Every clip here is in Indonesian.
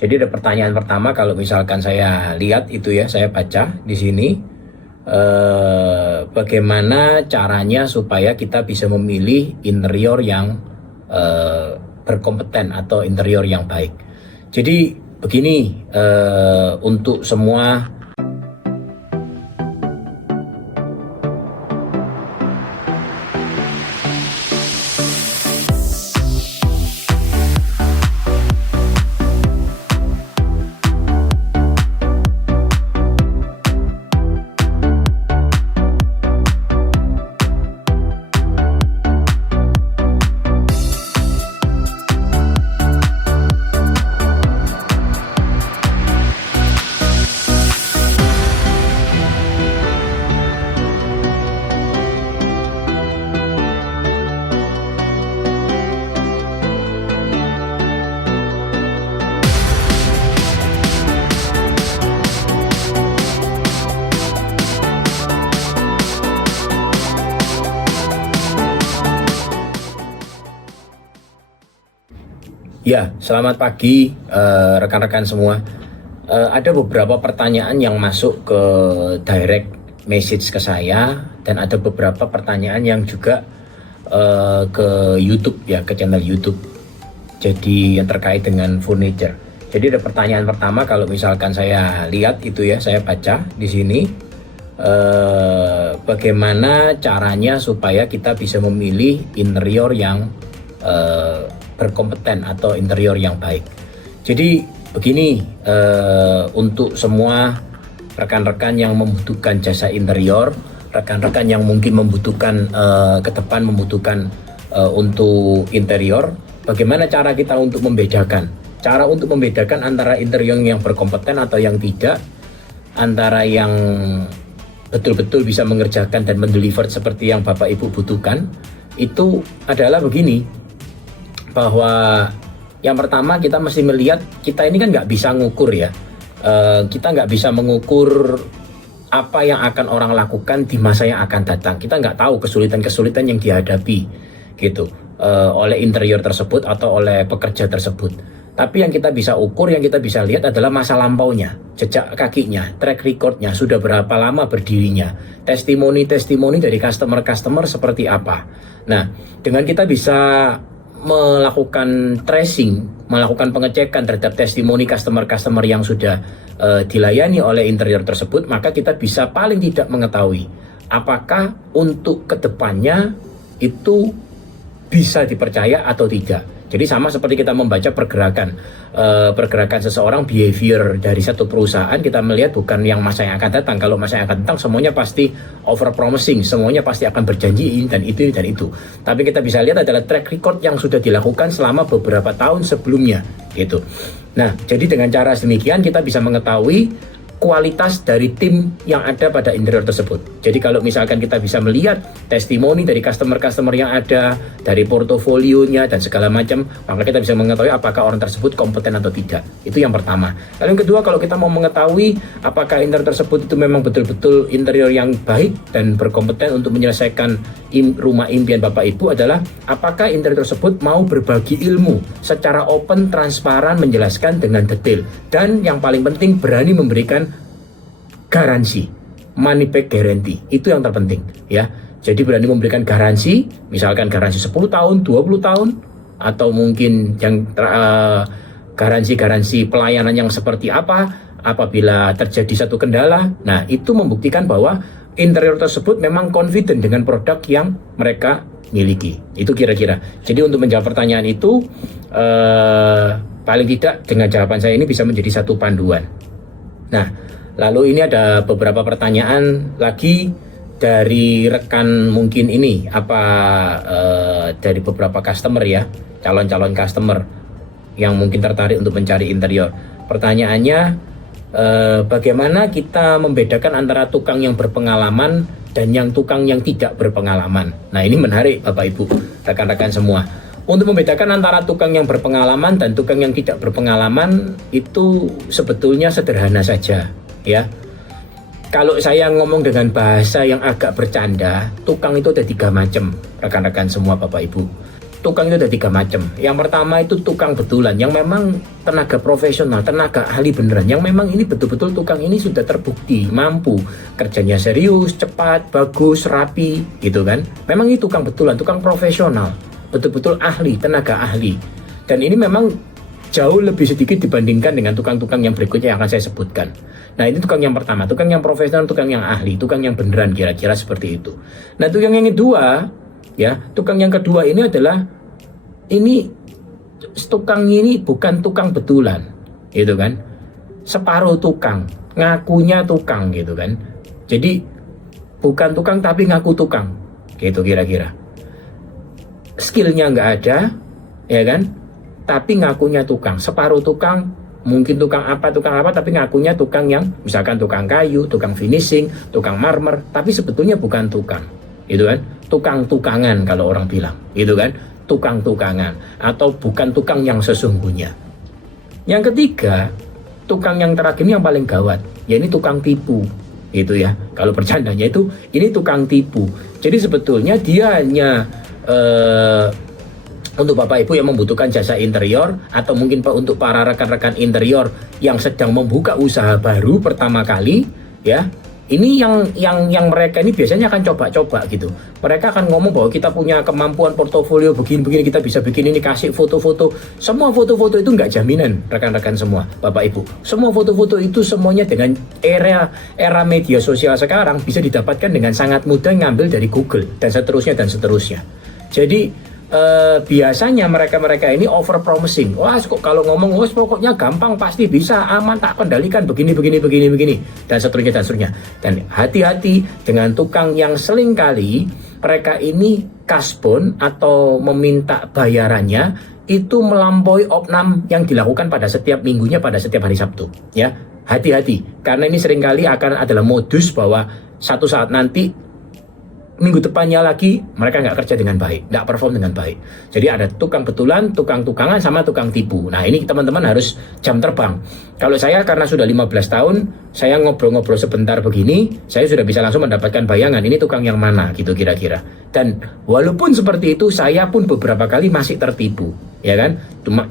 Jadi ada pertanyaan pertama, kalau misalkan saya lihat itu ya, saya baca di sini, bagaimana caranya supaya kita bisa memilih interior yang berkompeten atau interior yang baik. Jadi begini, untuk semua. Ya, selamat pagi rekan-rekan semua. Ada beberapa pertanyaan yang masuk ke direct message ke saya, dan ada beberapa pertanyaan yang juga ke YouTube ya, ke channel YouTube. Jadi yang terkait dengan furniture. Jadi ada pertanyaan pertama, kalau misalkan saya lihat itu ya, saya baca di sini, bagaimana caranya supaya kita bisa memilih interior yang berkompeten atau interior yang baik. Jadi begini, untuk semua rekan-rekan yang membutuhkan jasa interior, rekan-rekan yang mungkin membutuhkan ke depan membutuhkan untuk interior, bagaimana cara kita untuk membedakan? Cara untuk membedakan antara interior yang berkompeten atau yang tidak, antara yang betul-betul bisa mengerjakan dan mendeliver seperti yang Bapak Ibu butuhkan, itu adalah begini, bahwa yang pertama kita mesti melihat, kita ini kan nggak bisa ngukur ya, kita nggak bisa mengukur apa yang akan orang lakukan di masa yang akan datang. Kita nggak tahu kesulitan-kesulitan yang dihadapi gitu oleh interior tersebut atau oleh pekerja tersebut. Tapi yang kita bisa ukur, yang kita bisa lihat adalah masa lampaunya, jejak kakinya, track recordnya, sudah berapa lama berdirinya, testimoni-testimoni dari customer-customer seperti apa. Nah, dengan kita bisa melakukan tracing, melakukan pengecekan terhadap testimoni customer-customer yang sudah dilayani oleh interior tersebut, maka kita bisa paling tidak mengetahui apakah untuk kedepannya itu bisa dipercaya atau tidak. Jadi sama seperti kita membaca pergerakan seseorang, behavior dari satu perusahaan, kita melihat bukan yang masa yang akan datang. Kalau masa yang akan datang semuanya pasti over promising, semuanya pasti akan berjanji ini dan itu dan itu. Tapi kita bisa lihat adalah track record yang sudah dilakukan selama beberapa tahun sebelumnya gitu. Nah, jadi dengan cara demikian kita bisa mengetahui kualitas dari tim yang ada pada interior tersebut. Jadi kalau misalkan kita bisa melihat testimoni dari customer-customer yang ada, dari portofolionya dan segala macam, maka kita bisa mengetahui apakah orang tersebut kompeten atau tidak. Itu yang pertama. Lalu yang kedua, kalau kita mau mengetahui apakah interior tersebut itu memang betul-betul interior yang baik dan berkompeten untuk menyelesaikan rumah impian Bapak Ibu, adalah apakah interior tersebut mau berbagi ilmu secara open, transparan, menjelaskan dengan detail, dan yang paling penting berani memberikan garansi, money back guarantee. Itu yang terpenting ya. Jadi berani memberikan garansi, misalkan garansi 10 tahun, 20 tahun, atau mungkin yang garansi pelayanan yang seperti apa apabila terjadi satu kendala. Nah, itu membuktikan bahwa interior tersebut memang confident dengan produk yang mereka miliki. Itu kira-kira. Jadi untuk menjawab pertanyaan itu, paling tidak dengan jawaban saya ini bisa menjadi satu panduan. Nah, lalu ini ada beberapa pertanyaan lagi dari rekan mungkin ini, dari beberapa customer ya, calon-calon customer yang mungkin tertarik untuk mencari interior. Pertanyaannya, bagaimana kita membedakan antara tukang yang berpengalaman dan yang tukang yang tidak berpengalaman? Nah, ini menarik Bapak Ibu, rekan-rekan semua. Untuk membedakan antara tukang yang berpengalaman dan tukang yang tidak berpengalaman itu sebetulnya sederhana saja ya. Kalau saya ngomong dengan bahasa yang agak bercanda, tukang itu ada 3 macam, rekan-rekan semua Bapak Ibu. tukang itu ada 3 macam. Yang pertama itu tukang betulan, yang memang tenaga profesional, tenaga ahli beneran, yang memang ini betul-betul tukang ini sudah terbukti mampu, kerjanya serius, cepat, bagus, rapi, gitu kan. Memang ini tukang betulan, tukang profesional, betul-betul ahli, tenaga ahli. Dan ini memang jauh lebih sedikit dibandingkan dengan tukang-tukang yang berikutnya yang akan saya sebutkan. Nah, ini tukang yang pertama, tukang yang profesional, tukang yang ahli, tukang yang beneran, kira-kira seperti itu. Nah, tukang yang kedua, ya, tukang yang kedua ini adalah tukang ini bukan tukang betulan, gitu kan? Separuh tukang, ngakunya tukang, gitu kan? Jadi bukan tukang tapi ngaku tukang, gitu kira-kira. Skillnya nggak ada, ya kan? Tapi ngakunya tukang, separuh tukang, mungkin tukang apa, tapi ngakunya tukang yang misalkan tukang kayu, tukang finishing, tukang marmer, tapi sebetulnya bukan tukang, gitu kan? Tukang-tukangan kalau orang bilang, gitu kan? Tukang-tukangan atau bukan tukang yang sesungguhnya. Yang ketiga, tukang yang terakhir ini yang paling gawat, ya ini tukang tipu, gitu ya. Kalau bercandanya itu ini tukang tipu. Jadi sebetulnya dia hanya untuk Bapak Ibu yang membutuhkan jasa interior atau mungkin untuk para rekan-rekan interior yang sedang membuka usaha baru pertama kali, ya. Ini yang mereka ini biasanya akan coba-coba gitu. Mereka akan ngomong bahwa kita punya kemampuan portofolio begini-begini, kita bisa bikin ini, kasih foto-foto. Semua foto-foto itu nggak jaminan, rekan-rekan semua, Bapak Ibu. Semua foto-foto itu semuanya dengan era media sosial sekarang bisa didapatkan dengan sangat mudah, ngambil dari Google dan seterusnya dan seterusnya. Jadi biasanya mereka ini over promising. Wah, kok kalau ngomong pokoknya gampang, pasti bisa, aman, tak kendalikan, begini dan seterusnya. Dan hati-hati dengan tukang yang seringkali mereka ini kasbon atau meminta bayarannya itu melampaui opnam yang dilakukan pada setiap minggunya, pada setiap hari Sabtu, ya. Hati-hati, karena ini seringkali akan adalah modus bahwa satu saat nanti minggu depannya lagi mereka nggak kerja dengan baik, nggak perform dengan baik. Jadi ada tukang betulan, tukang-tukangan, sama tukang tipu. Nah, ini teman-teman harus jam terbang. Kalau saya karena sudah 15 tahun, saya ngobrol-ngobrol sebentar begini, saya sudah bisa langsung mendapatkan bayangan ini tukang yang mana gitu kira-kira. Dan walaupun seperti itu, saya pun beberapa kali masih tertipu, ya kan?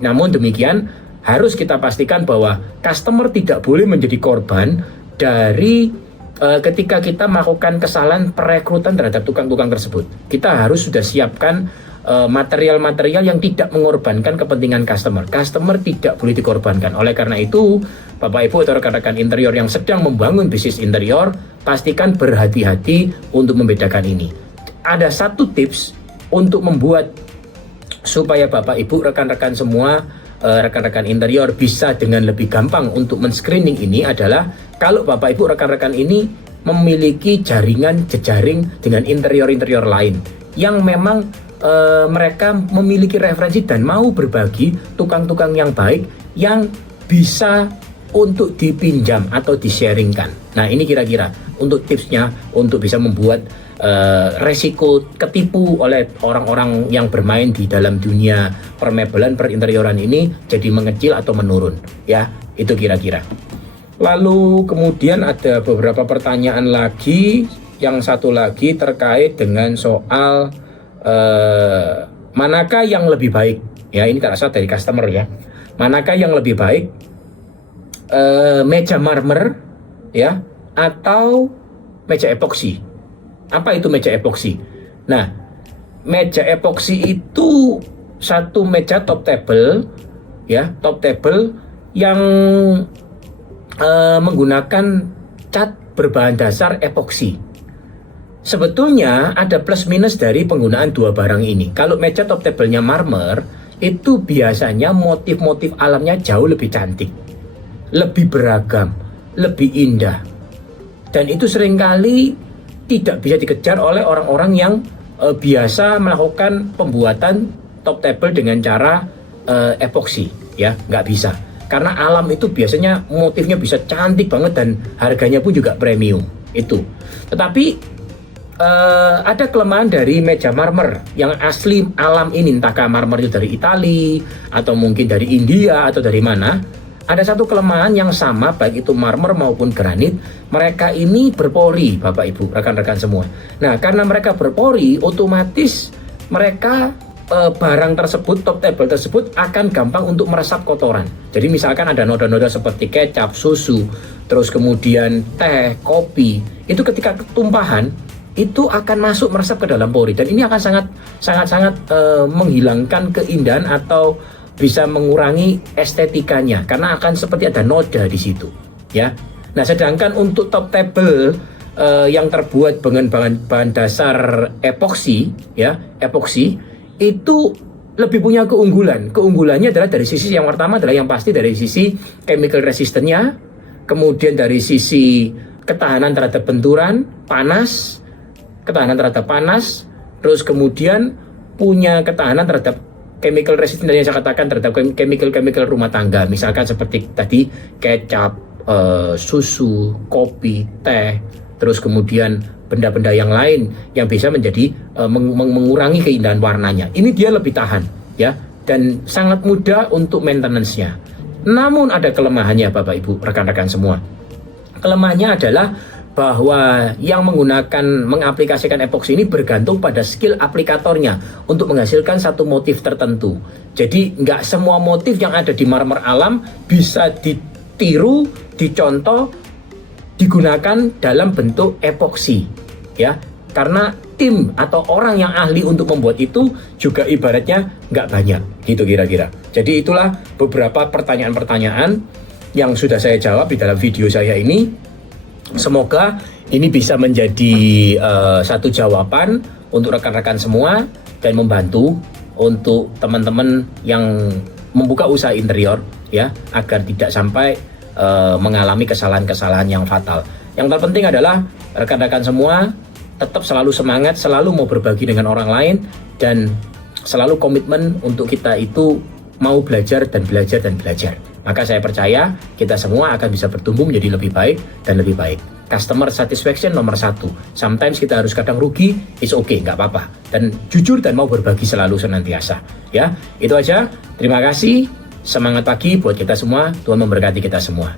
Namun demikian harus kita pastikan bahwa customer tidak boleh menjadi korban dari ketika kita melakukan kesalahan perekrutan terhadap tukang-tukang tersebut. Kita harus sudah siapkan material-material yang tidak mengorbankan kepentingan customer. Customer tidak boleh dikorbankan. Oleh karena itu, Bapak Ibu atau rekan-rekan interior yang sedang membangun bisnis interior, pastikan berhati-hati untuk membedakan ini. Ada satu tips untuk membuat supaya Bapak Ibu, rekan-rekan semua, rekan-rekan interior bisa dengan lebih gampang untuk men-screening ini adalah kalau Bapak Ibu rekan-rekan ini memiliki jejaring dengan interior-interior lain yang memang mereka memiliki referensi dan mau berbagi tukang-tukang yang baik yang bisa untuk dipinjam atau di-sharingkan. Nah, ini kira-kira untuk tipsnya untuk bisa membuat resiko ketipu oleh orang-orang yang bermain di dalam dunia permebelan, perinterioran ini jadi mengecil atau menurun, ya. Itu kira-kira. Lalu kemudian ada beberapa pertanyaan lagi. Yang satu lagi terkait dengan soal manakah yang lebih baik, ya. Ini terasa dari customer, ya. Manakah yang lebih baik, meja marmer, ya, atau meja epoksi? Apa itu meja epoksi? Nah, meja epoksi itu satu meja top table, ya, top table yang menggunakan cat berbahan dasar epoksi. Sebetulnya ada plus minus dari penggunaan dua barang ini. Kalau meja top table-nya marmer, itu biasanya motif-motif alamnya jauh lebih cantik, lebih beragam, lebih indah. Dan itu seringkali tidak bisa dikejar oleh orang-orang yang biasa melakukan pembuatan top table dengan cara epoksi, ya, nggak bisa. Karena alam itu biasanya motifnya bisa cantik banget dan harganya pun juga premium itu. Tetapi ada kelemahan dari meja marmer yang asli alam ini, entahkah marmer itu dari Italia atau mungkin dari India atau dari mana. Ada satu kelemahan yang sama baik itu marmer maupun granit, mereka ini berpori, Bapak Ibu, rekan-rekan semua. Nah, karena mereka berpori, otomatis mereka barang tersebut, top table tersebut akan gampang untuk meresap kotoran. Jadi misalkan ada noda-noda seperti kecap, susu, terus kemudian teh, kopi, itu ketika ketumpahan itu akan masuk meresap ke dalam pori, dan ini akan sangat menghilangkan keindahan atau bisa mengurangi estetikanya karena akan seperti ada noda di situ, ya. Nah, sedangkan untuk top table yang terbuat dengan bahan dasar epoksi, ya, epoksi itu lebih punya keunggulan. Keunggulannya adalah dari sisi yang pertama adalah yang pasti dari sisi chemical resistance-nya, kemudian dari sisi ketahanan terhadap benturan, ketahanan terhadap panas, terus kemudian punya ketahanan terhadap chemical resistance yang saya katakan terhadap chemical rumah tangga, misalkan seperti tadi kecap, susu, kopi, teh, terus kemudian benda-benda yang lain yang bisa menjadi mengurangi keindahan warnanya. Ini dia lebih tahan, ya, dan sangat mudah untuk maintenance-nya. Namun ada kelemahannya Bapak Ibu, rekan-rekan semua. Kelemahannya adalah bahwa yang mengaplikasikan epoksi ini bergantung pada skill aplikatornya untuk menghasilkan satu motif tertentu. Jadi nggak semua motif yang ada di marmer alam bisa ditiru, dicontoh, digunakan dalam bentuk epoksi, ya, karena tim atau orang yang ahli untuk membuat itu juga ibaratnya nggak banyak, gitu kira-kira. Jadi itulah beberapa pertanyaan-pertanyaan yang sudah saya jawab di dalam video saya ini. Semoga ini bisa menjadi satu jawaban untuk rekan-rekan semua dan membantu untuk teman-teman yang membuka usaha interior, ya, agar tidak sampai mengalami kesalahan-kesalahan yang fatal. Yang terpenting adalah rekan-rekan semua tetap selalu semangat, selalu mau berbagi dengan orang lain, dan selalu komitmen untuk kita itu mau belajar dan belajar dan belajar. Maka saya percaya kita semua akan bisa bertumbuh menjadi lebih baik dan lebih baik. Customer satisfaction nomor 1. Sometimes kita harus kadang rugi, it's okay, nggak apa-apa. Dan jujur dan mau berbagi selalu senantiasa. Ya, itu aja. Terima kasih. Semangat pagi buat kita semua. Tuhan memberkati kita semua.